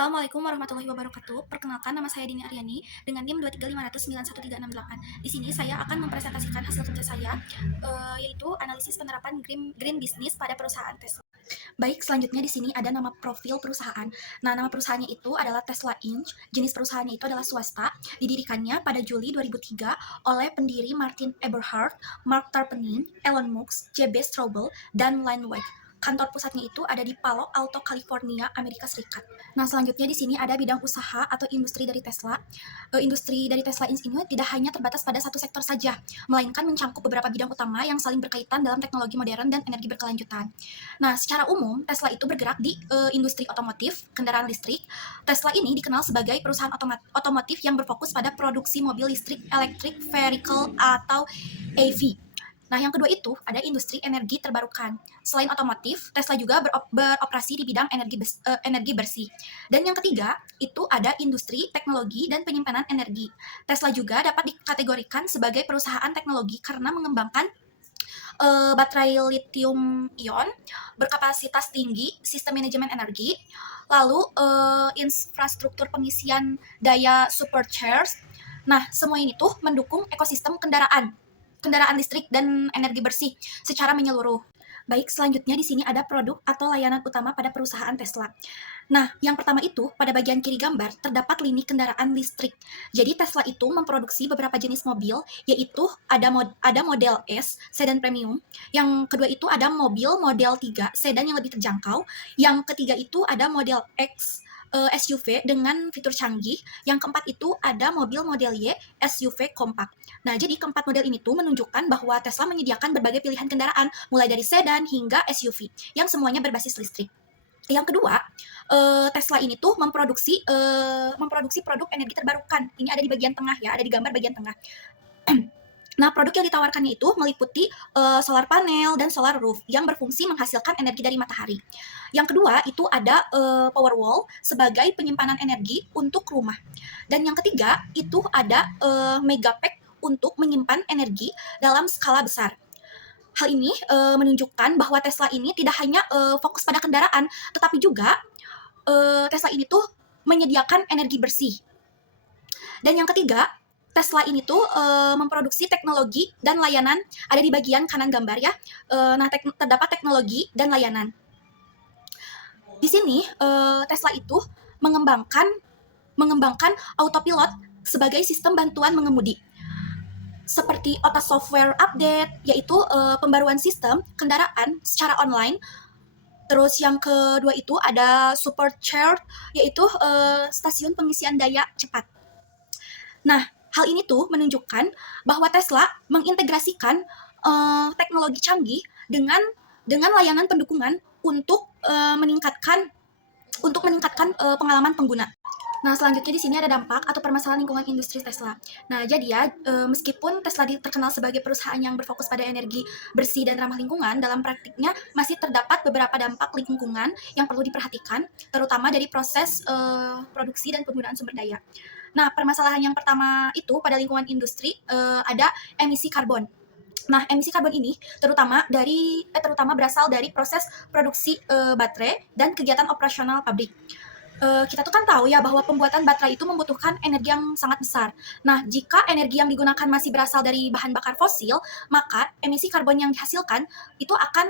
Assalamualaikum warahmatullahi wabarakatuh. Perkenalkan, nama saya Dini Aryani dengan NIM 23500913868. Di sini saya akan mempresentasikan hasil kerja saya, yaitu analisis penerapan green business pada perusahaan Tesla. Baik, selanjutnya di sini ada nama profil perusahaan. Nah, nama perusahaannya itu adalah Tesla Inc. Jenis perusahaannya itu adalah swasta. Didirikannya pada Juli 2003 oleh pendiri Martin Eberhard, Mark Tarpenning, Elon Musk, J.B. Straubel, dan Lynn Wag. Kantor pusatnya itu ada di Palo Alto, California, Amerika Serikat. Nah, selanjutnya di sini ada bidang usaha atau industri dari Tesla. Industri dari Tesla Inc. ini tidak hanya terbatas pada satu sektor saja, melainkan mencangkup beberapa bidang utama yang saling berkaitan dalam teknologi modern dan energi berkelanjutan. Nah, secara umum, Tesla itu bergerak di industri otomotif, kendaraan listrik. Tesla ini dikenal sebagai perusahaan otomotif yang berfokus pada produksi mobil listrik, electric vehicle atau EV. Nah, yang kedua itu ada industri energi terbarukan. Selain otomotif, Tesla juga beroperasi di bidang energi bersih. Dan yang ketiga itu ada industri teknologi dan penyimpanan energi. Tesla juga dapat dikategorikan sebagai perusahaan teknologi karena mengembangkan baterai lithium ion berkapasitas tinggi, sistem manajemen energi, lalu infrastruktur pengisian daya supercharge. Nah, semua ini tuh mendukung ekosistem kendaraan listrik dan energi bersih secara menyeluruh. Baik, selanjutnya di sini ada produk atau layanan utama pada perusahaan Tesla. Nah, yang pertama itu, pada bagian kiri gambar, terdapat lini kendaraan listrik. Jadi Tesla itu memproduksi beberapa jenis mobil, yaitu ada model S, sedan premium. Yang kedua itu ada mobil model 3, sedan yang lebih terjangkau. Yang ketiga itu ada model X, SUV dengan fitur canggih. Yang keempat itu ada mobil model Y, SUV kompak. Nah, jadi keempat model ini tuh menunjukkan bahwa Tesla menyediakan berbagai pilihan kendaraan, mulai dari sedan hingga SUV, yang semuanya berbasis listrik. Yang kedua, Tesla ini tuh memproduksi produk energi terbarukan. Ini ada di bagian tengah ya, ada di gambar bagian tengah. Nah, produk yang ditawarkannya itu meliputi solar panel dan solar roof yang berfungsi menghasilkan energi dari matahari. Yang kedua, itu ada Powerwall sebagai penyimpanan energi untuk rumah. Dan yang ketiga, itu ada Megapack untuk menyimpan energi dalam skala besar. Hal ini menunjukkan bahwa Tesla ini tidak hanya fokus pada kendaraan, tetapi juga Tesla ini tuh menyediakan energi bersih. Dan yang ketiga, Tesla ini tuh memproduksi teknologi dan layanan, ada di bagian kanan gambar ya. Nah, terdapat teknologi dan layanan. Di sini Tesla itu mengembangkan autopilot sebagai sistem bantuan mengemudi. Seperti OTA software update, yaitu pembaruan sistem kendaraan secara online. Terus yang kedua itu ada supercharge, yaitu stasiun pengisian daya cepat. Nah, hal ini tuh menunjukkan bahwa Tesla mengintegrasikan teknologi canggih dengan layanan pendukungan untuk meningkatkan pengalaman pengguna. Nah, selanjutnya di sini ada dampak atau permasalahan lingkungan industri Tesla. Nah, jadi ya, meskipun Tesla terkenal sebagai perusahaan yang berfokus pada energi bersih dan ramah lingkungan, dalam praktiknya masih terdapat beberapa dampak lingkungan yang perlu diperhatikan, terutama dari proses produksi dan penggunaan sumber daya. Nah, permasalahan yang pertama itu pada lingkungan industri ada emisi karbon. Nah, emisi karbon ini terutama berasal dari proses produksi baterai dan kegiatan operasional pabrik. Kita tuh kan tahu ya bahwa pembuatan baterai itu membutuhkan energi yang sangat besar. Nah, jika energi yang digunakan masih berasal dari bahan bakar fosil, maka emisi karbon yang dihasilkan itu akan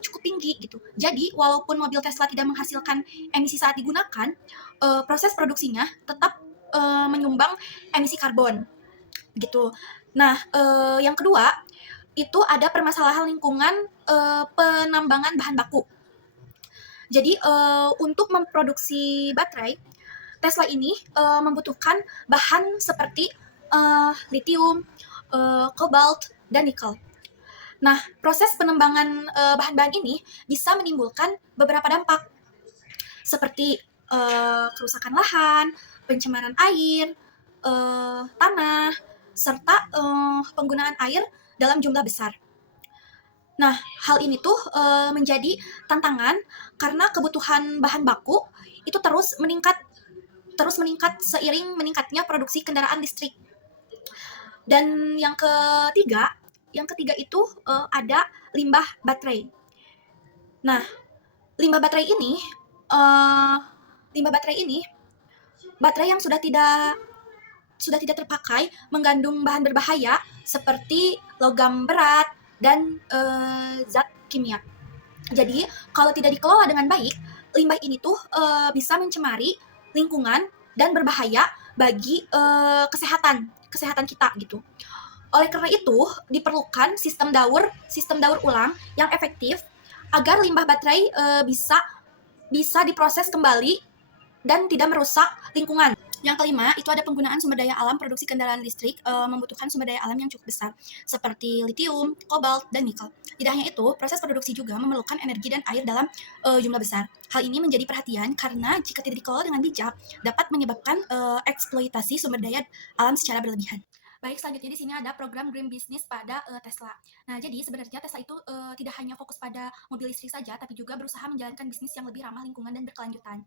cukup tinggi gitu. Jadi, walaupun mobil Tesla tidak menghasilkan emisi saat digunakan, proses produksinya tetap menyumbang emisi karbon gitu. Nah, yang kedua itu ada permasalahan lingkungan penambangan bahan baku. Jadi untuk memproduksi baterai, Tesla ini membutuhkan bahan seperti lithium, cobalt, dan nikel. Nah, proses penambangan bahan-bahan ini bisa menimbulkan beberapa dampak seperti kerusakan lahan, pencemaran air, tanah, serta penggunaan air dalam jumlah besar. Nah, hal ini tuh menjadi tantangan karena kebutuhan bahan baku itu terus meningkat seiring meningkatnya produksi kendaraan listrik. Dan yang ketiga itu ada limbah baterai. Nah, limbah baterai ini limbah baterai yang sudah tidak terpakai mengandung bahan berbahaya seperti logam berat dan zat kimia. Jadi kalau tidak dikelola dengan baik, limbah ini tuh bisa mencemari lingkungan dan berbahaya bagi kesehatan kita gitu. Oleh karena itu, diperlukan sistem daur ulang yang efektif agar limbah baterai bisa diproses kembali dan tidak merusak lingkungan. Yang kelima, itu ada penggunaan sumber daya alam. Produksi kendaraan listrik membutuhkan sumber daya alam yang cukup besar, seperti litium, kobalt, dan nikel. Tidak hanya itu, proses produksi juga memerlukan energi dan air dalam jumlah besar. Hal ini menjadi perhatian karena jika tidak dikelola dengan bijak, dapat menyebabkan eksploitasi sumber daya alam secara berlebihan. Baik, selanjutnya di sini ada program Green Business pada Tesla. Nah, jadi sebenarnya Tesla itu tidak hanya fokus pada mobil listrik saja, tapi juga berusaha menjalankan bisnis yang lebih ramah lingkungan dan berkelanjutan.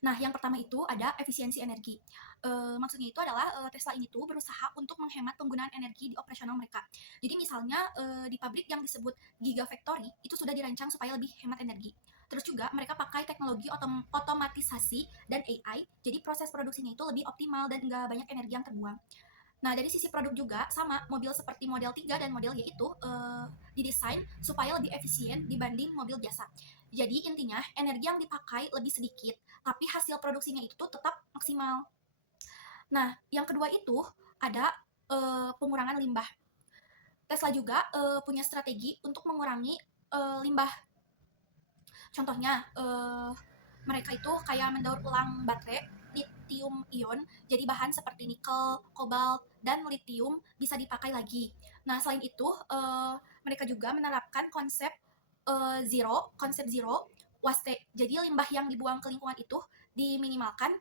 Nah, yang pertama itu ada efisiensi energi. Maksudnya itu adalah Tesla ini tuh berusaha untuk menghemat penggunaan energi di operasional mereka. Jadi misalnya di pabrik yang disebut Gigafactory itu sudah dirancang supaya lebih hemat energi. Terus juga mereka pakai teknologi otomatisasi dan AI, jadi proses produksinya itu lebih optimal dan nggak banyak energi yang terbuang. Nah, dari sisi produk juga sama, mobil seperti model 3 dan model Y itu didesain supaya lebih efisien dibanding mobil biasa. Jadi intinya energi yang dipakai lebih sedikit, tapi hasil produksinya itu tetap maksimal. Nah, yang kedua itu ada pengurangan limbah. Tesla juga punya strategi untuk mengurangi limbah. Contohnya, mereka itu kayak mendaur ulang baterai lithium ion jadi bahan seperti nikel, kobalt, dan litium bisa dipakai lagi. Nah, selain itu, mereka juga menerapkan konsep zero waste. Jadi limbah yang dibuang ke lingkungan itu diminimalkan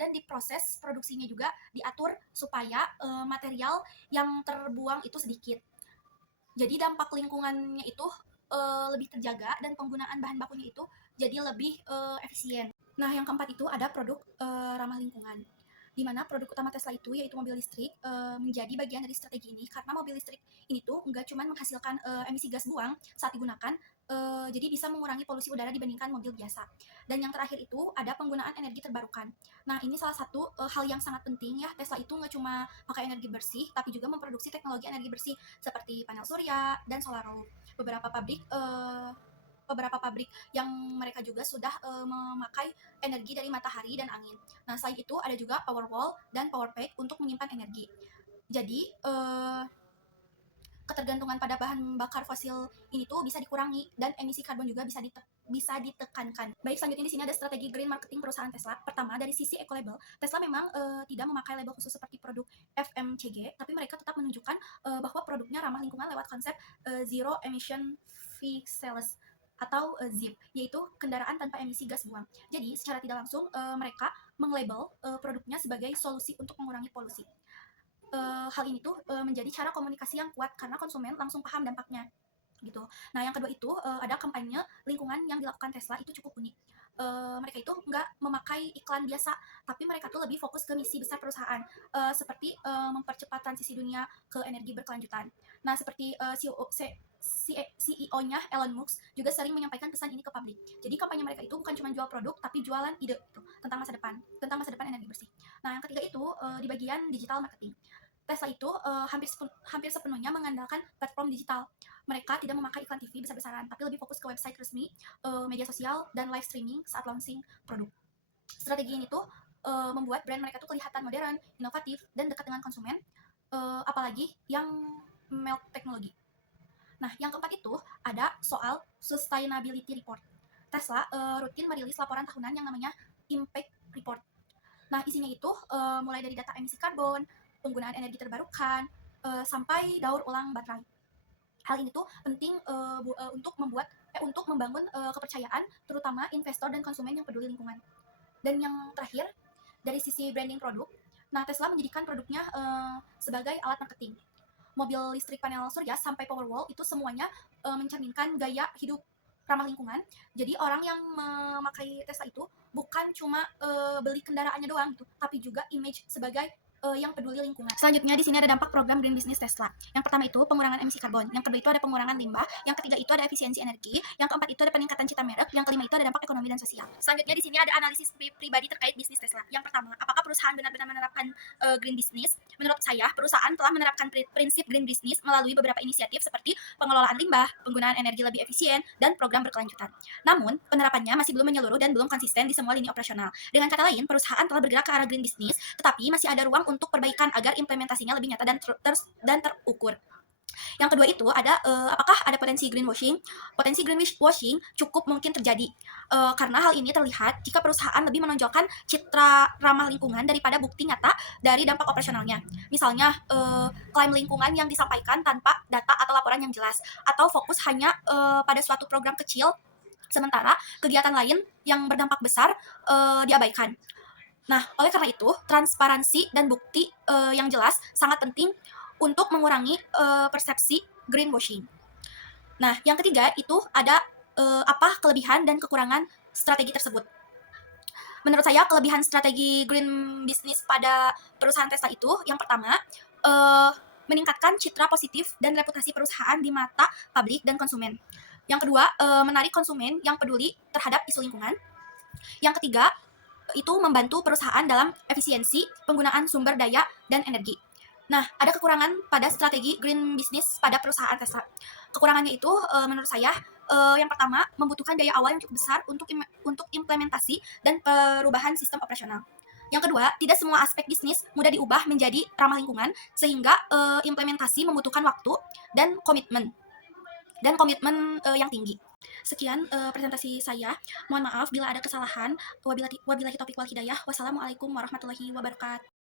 dan diproses produksinya juga diatur supaya material yang terbuang itu sedikit. Jadi dampak lingkungannya itu lebih terjaga dan penggunaan bahan bakunya itu jadi lebih efisien. Nah, yang keempat itu ada produk ramah lingkungan, di mana produk utama Tesla itu yaitu mobil listrik menjadi bagian dari strategi ini karena mobil listrik ini tuh nggak cuma menghasilkan emisi gas buang saat digunakan, jadi bisa mengurangi polusi udara dibandingkan mobil biasa. Dan yang terakhir itu ada penggunaan energi terbarukan. Nah, ini salah satu hal yang sangat penting ya. Tesla itu nggak cuma pakai energi bersih, tapi juga memproduksi teknologi energi bersih seperti panel surya dan solar roof. Beberapa pabrik yang mereka juga sudah memakai energi dari matahari dan angin. Nah, selain itu ada juga Powerwall dan Powerpack untuk menyimpan energi. Jadi, ketergantungan pada bahan bakar fosil ini tuh bisa dikurangi dan emisi karbon juga bisa ditekankan. Baik, selanjutnya di sini ada strategi green marketing perusahaan Tesla. Pertama, dari sisi eco label, Tesla memang tidak memakai label khusus seperti produk FMCG, tapi mereka tetap menunjukkan bahwa produknya ramah lingkungan lewat konsep zero emission vehicles atau ZEV, yaitu kendaraan tanpa emisi gas buang. Jadi, secara tidak langsung mereka menglabel produknya sebagai solusi untuk mengurangi polusi. Hal ini tuh menjadi cara komunikasi yang kuat karena konsumen langsung paham dampaknya gitu. Nah, yang kedua itu ada kampanye lingkungan yang dilakukan Tesla itu cukup unik. Mereka itu nggak memakai iklan biasa, tapi mereka tuh lebih fokus ke misi besar perusahaan, seperti mempercepat transisi dunia ke energi berkelanjutan. Nah, seperti CEO-nya Elon Musk juga sering menyampaikan pesan ini ke publik. Jadi kampanye mereka itu bukan cuma jual produk, tapi jualan ide gitu, tentang masa depan energi bersih. Nah, yang ketiga itu di bagian digital marketing. Tesla itu hampir sepenuhnya mengandalkan platform digital. Mereka tidak memakai iklan TV besar-besaran, tapi lebih fokus ke website resmi, media sosial, dan live streaming saat launching produk. Strategi ini tuh membuat brand mereka tuh kelihatan modern, inovatif, dan dekat dengan konsumen, apalagi yang melk teknologi. Nah, yang keempat itu ada soal sustainability report. Tesla rutin merilis laporan tahunan yang namanya impact report. Nah, isinya itu mulai dari data emisi karbon, penggunaan energi terbarukan, sampai daur ulang baterai. Hal ini tuh penting untuk membangun kepercayaan, terutama investor dan konsumen yang peduli lingkungan. Dan yang terakhir, dari sisi branding produk, nah Tesla menjadikan produknya sebagai alat marketing. Mobil listrik panel surya sampai Powerwall itu semuanya mencerminkan gaya hidup ramah lingkungan. Jadi orang yang memakai Tesla itu bukan cuma beli kendaraannya doang gitu, tapi juga image sebagai yang peduli lingkungan. Selanjutnya di sini ada dampak program Green Business Tesla. Yang pertama itu pengurangan emisi karbon, yang kedua itu ada pengurangan limbah, yang ketiga itu ada efisiensi energi, yang keempat itu ada peningkatan citra merek, yang kelima itu ada dampak ekonomi dan sosial. Selanjutnya di sini ada analisis pribadi terkait bisnis Tesla. Yang pertama, apakah perusahaan benar-benar menerapkan green business? Menurut saya, perusahaan telah menerapkan prinsip green business melalui beberapa inisiatif seperti pengelolaan limbah, penggunaan energi lebih efisien, dan program berkelanjutan. Namun, penerapannya masih belum menyeluruh dan belum konsisten di semua lini operasional. Dengan kata lain, perusahaan telah bergerak ke arah green business, tetapi masih ada ruang untuk perbaikan agar implementasinya lebih nyata dan terukur. Yang kedua itu ada apakah ada potensi greenwashing? Potensi greenwashing cukup mungkin terjadi karena hal ini terlihat jika perusahaan lebih menonjolkan citra ramah lingkungan daripada bukti nyata dari dampak operasionalnya. Misalnya klaim lingkungan yang disampaikan tanpa data atau laporan yang jelas, atau fokus hanya pada suatu program kecil, sementara kegiatan lain yang berdampak besar diabaikan. Nah, oleh karena itu, transparansi dan bukti yang jelas sangat penting untuk mengurangi persepsi greenwashing. Nah, yang ketiga itu ada apa kelebihan dan kekurangan strategi tersebut. Menurut saya, kelebihan strategi green business pada perusahaan Tesla itu, yang pertama, meningkatkan citra positif dan reputasi perusahaan di mata publik dan konsumen. Yang kedua, menarik konsumen yang peduli terhadap isu lingkungan. Yang ketiga, itu membantu perusahaan dalam efisiensi penggunaan sumber daya dan energi. Nah, ada kekurangan pada strategi green business pada perusahaan Tesla. Kekurangannya itu menurut saya yang pertama membutuhkan biaya awal yang cukup besar untuk implementasi dan perubahan sistem operasional. Yang kedua, tidak semua aspek bisnis mudah diubah menjadi ramah lingkungan sehingga implementasi membutuhkan waktu dan komitmen yang tinggi. Sekian presentasi saya. Mohon maaf bila ada kesalahan. Wabillahi taufiq wal hidayah. Wassalamualaikum warahmatullahi wabarakatuh.